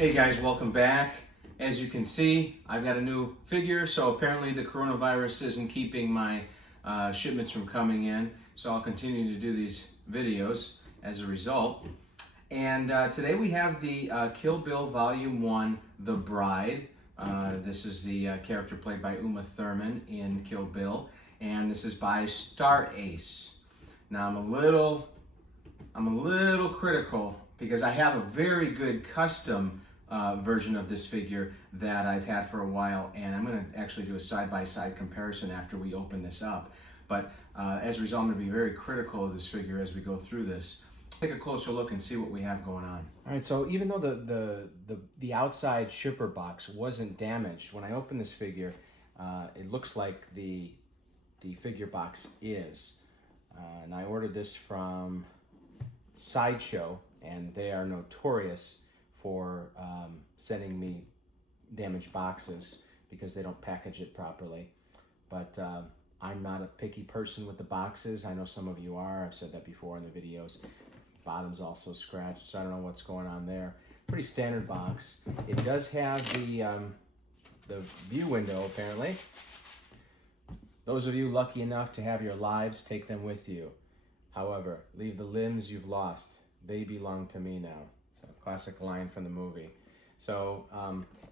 Hey guys, welcome back. As you can see, I've got a new figure, so apparently the coronavirus isn't keeping my shipments from coming in, so I'll continue to do these videos as a result. And today we have the Kill Bill Volume 1, The Bride. This is the character played by Uma Thurman in Kill Bill, and this is by Star Ace. Now I'm a little critical because I have a very good custom version of this figure that I've had for a while, and I'm going to actually do a side-by-side comparison after we open this up. But as a result, I'm going to be very critical of this figure as we go through this. Take a closer look and see what we have going on. All right, so even though the outside shipper box wasn't damaged, when I open this figure, it looks like the figure box is. And I ordered this from Sideshow, and they are notorious for sending me damaged boxes because they don't package it properly. But I'm not a picky person with the boxes. I know some of you are. I've said that before in the videos. Bottom's also scratched, so I don't know what's going on there. Pretty standard box. It does have the view window, apparently. Those of you lucky enough to have your lives, take them with you. However, leave the limbs you've lost. They belong to me now. So, classic line from the movie. So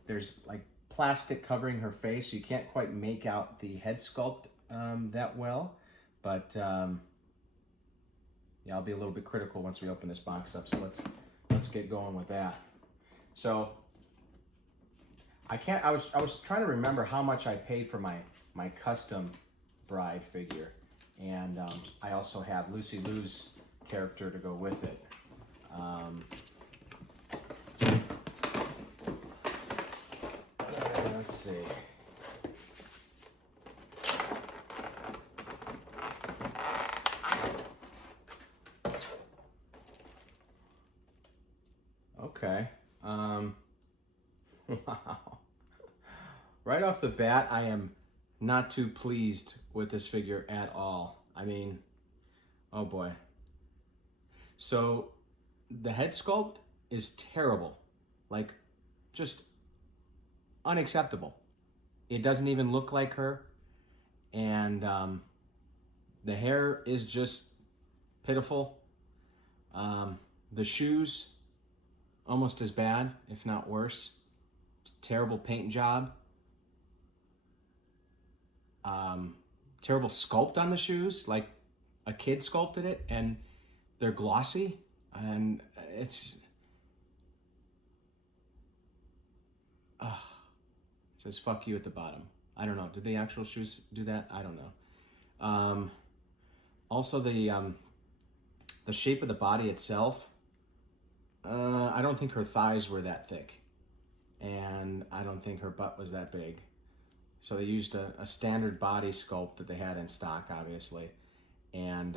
there's like plastic covering her face, so you can't quite make out the head sculpt that well. But yeah, I'll be a little bit critical once we open this box up. So let's get going with that. So I was trying to remember how much I paid for my custom bride figure. And I also have Lucy Liu's character to go with it. Let's see. Okay. Wow. Right off the bat, I am not too pleased with this figure at all. I mean, oh boy. So the head sculpt is terrible, like just unacceptable. It doesn't even look like her, and the hair is just pitiful. The shoes, almost as bad, if not worse. Terrible paint job. Terrible sculpt on the shoes, like a kid sculpted it, and they're glossy, and it says fuck you at the bottom. I don't know, did the actual shoes do that? I don't know. Also the shape of the body itself, I don't think her thighs were that thick, and I don't think her butt was that big. So they used a standard body sculpt that they had in stock, obviously. And,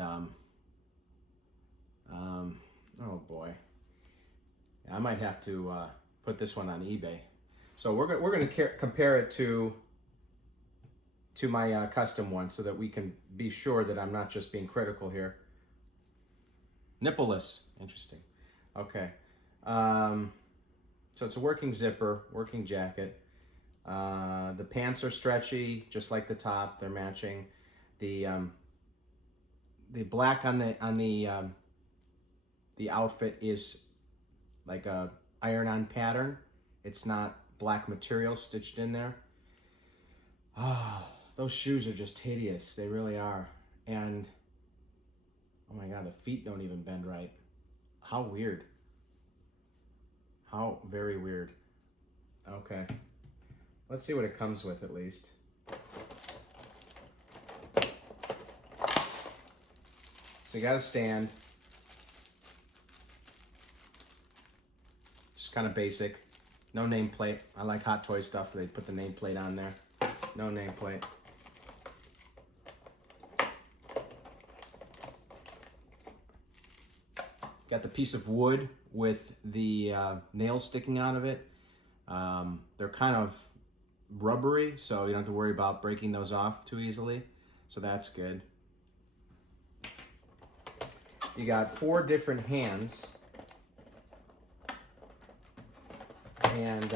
oh boy. I might have to put this one on eBay. So we're going to compare it to my custom one so that we can be sure that I'm not just being critical here. Nippleless. Interesting. Okay. So it's a working zipper, working jacket. The pants are stretchy, just like the top. They're matching. The black on the outfit is like a iron-on pattern. It's not black material stitched in there. Oh, those shoes are just hideous. They really are. And oh my God, the feet don't even bend right. How weird. How very weird. Okay. Let's see what it comes with at least. So you got a stand. Just kind of basic. No nameplate. I like Hot Toy stuff. They put the nameplate on there. No nameplate. Got the piece of wood with the nails sticking out of it. They're kind of rubbery, so you don't have to worry about breaking those off too easily. So that's good. You got 4 different hands. And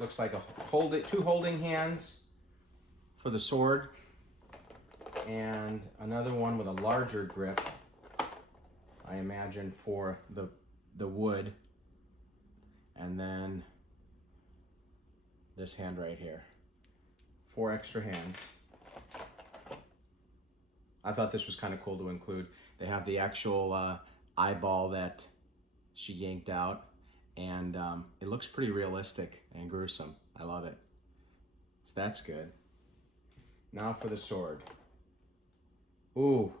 looks like two holding hands for the sword, and another one with a larger grip, I imagine, for the wood. And then this hand right here. 4 extra hands. I thought this was kind of cool to include. They have the actual eyeball that she yanked out, and it looks pretty realistic and gruesome. I love it. So that's good. Now for the sword. Ooh.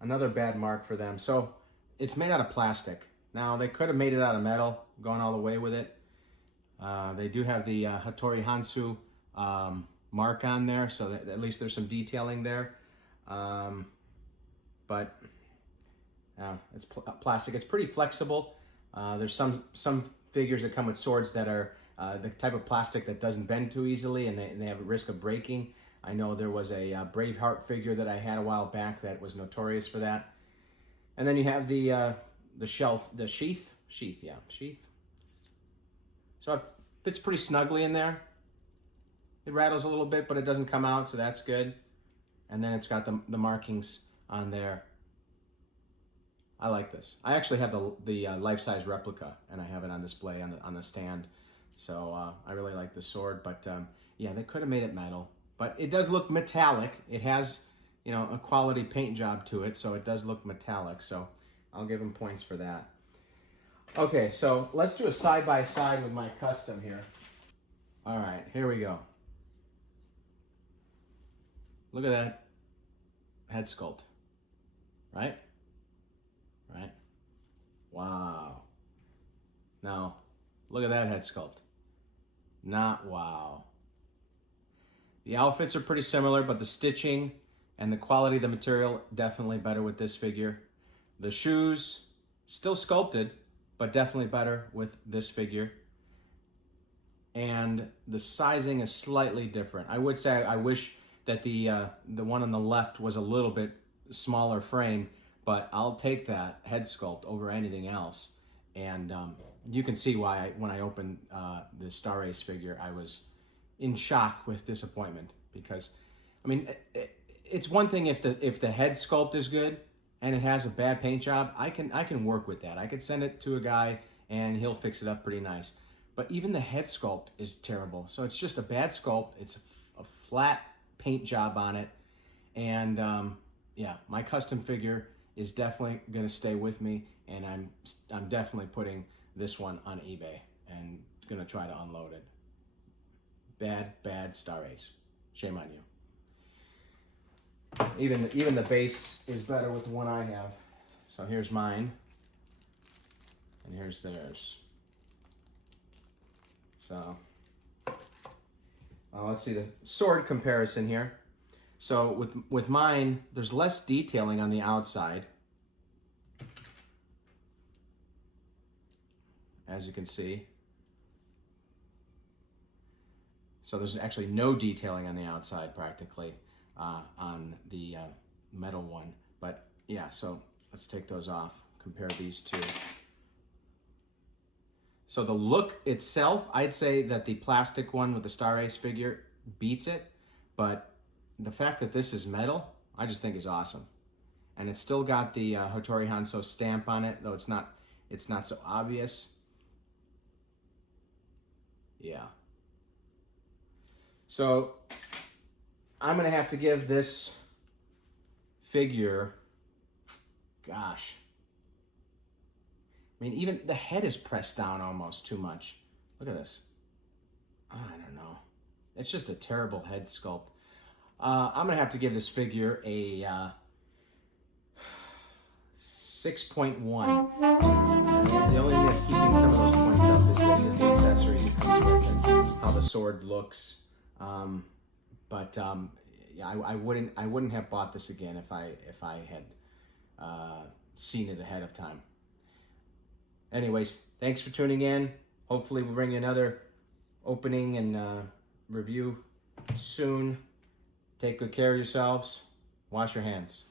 Another bad mark for them. So it's made out of plastic. Now they could have made it out of metal, gone all the way with it. They do have the Hattori Hanzo mark on there, so that at least there's some detailing there. But it's plastic. It's pretty flexible. There's some figures that come with swords that are the type of plastic that doesn't bend too easily, and they have a risk of breaking. I know there was a Braveheart figure that I had a while back that was notorious for that. And then you have the sheath. So it fits pretty snugly in there. It rattles a little bit, but it doesn't come out, so that's good. And then it's got the markings on there. I like this. I actually have the life-size replica, and I have it on display on the stand. So I really like the sword, but yeah, they could have made it metal. But it does look metallic. It has, a quality paint job to it, so it does look metallic. So I'll give them points for that. Okay, so let's do a side-by-side with my custom here. All right, here we go. Look at that head sculpt, right? Right? Wow. Now, look at that head sculpt. Not wow. The outfits are pretty similar, but the stitching and the quality of the material definitely better with this figure. The shoes, still sculpted, but definitely better with this figure. And the sizing is slightly different. I would say I wish that the one on the left was a little bit smaller frame, but I'll take that head sculpt over anything else. And you can see why when I opened the Star Ace figure, I was in shock with disappointment, because I mean, it's one thing if the head sculpt is good and it has a bad paint job, I can work with that. I could send it to a guy and he'll fix it up pretty nice. But even the head sculpt is terrible. So it's just a bad sculpt. It's a flat paint job on it. And yeah, my custom figure is definitely going to stay with me, and I'm definitely putting this one on eBay and going to try to unload it. Bad Star Ace. Shame on you. Even the base is better with the one I have. So here's mine, and here's theirs. So let's see the sword comparison here. So with mine, there's less detailing on the outside, as you can see. So there's actually no detailing on the outside practically on the metal one. But yeah, so let's take those off, compare these two. So the look itself, I'd say that the plastic one with the Star Ace figure beats it, but the fact that this is metal, I just think is awesome. And it's still got the Hattori Hanzo stamp on it, though it's not so obvious. Yeah. So I'm gonna have to give this figure, gosh, I mean, even the head is pressed down almost too much. Look at this. I don't know. It's just a terrible head sculpt. I'm gonna have to give this figure a 6.1. The only thing that's keeping some of those points up is the accessories it comes with and how the sword looks. Yeah, I wouldn't have bought this again if I had seen it ahead of time. Anyways, thanks for tuning in. Hopefully we'll bring you another opening and review soon. Take good care of yourselves. Wash your hands.